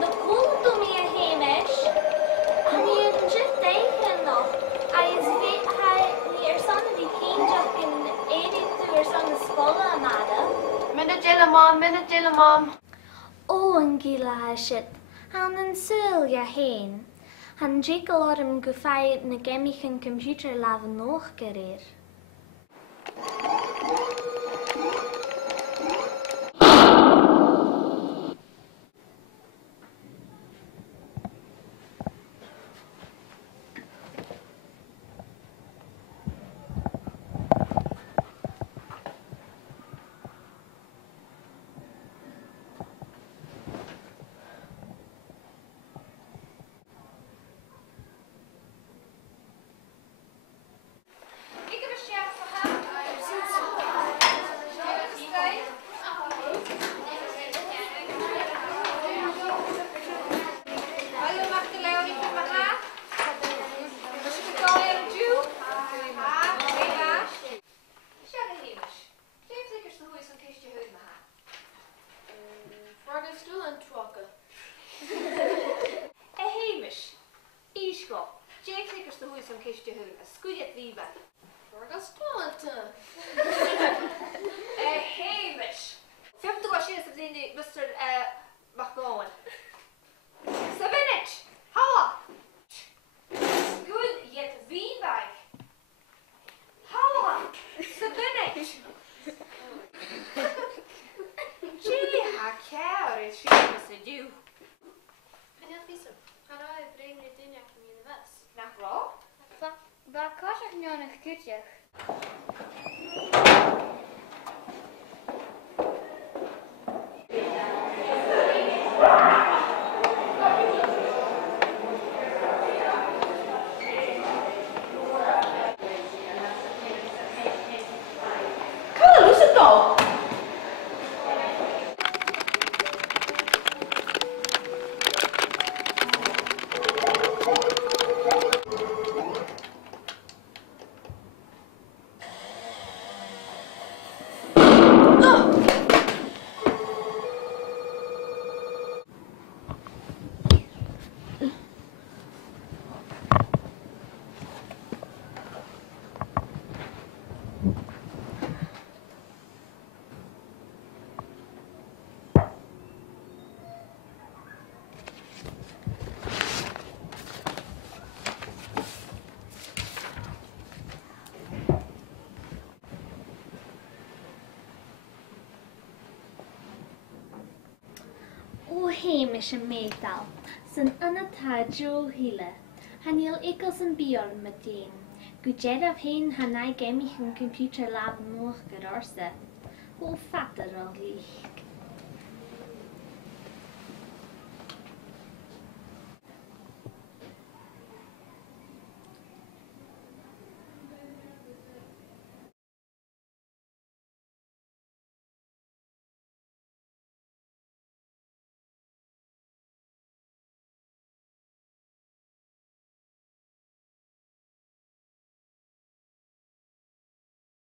de coolto me a Hamish. And you just thinking nog. I is weet hij er son die kindjak in edit to er son de schola amada. Minute jilla mom. Oh, an gila shit. Han an sul ja heen. Han jekyll orm gufai na gemichan computer laven nog gereer. Hamish. Fem to watch this Mr. McGowan. Sabinich. How? Good yet V-bag. How? Sabinich. Gee, how care is she to do? En jag visar. Han har ju bringat in jag min väs. Nach bra? Vad kostar jag en kutje? Hamish and metal. San anata jo hile. Hanil ikels and bjorn meteen. Gujed of heen hanai gemich een computer lab nog gedorse. Hoe fatter al lieg.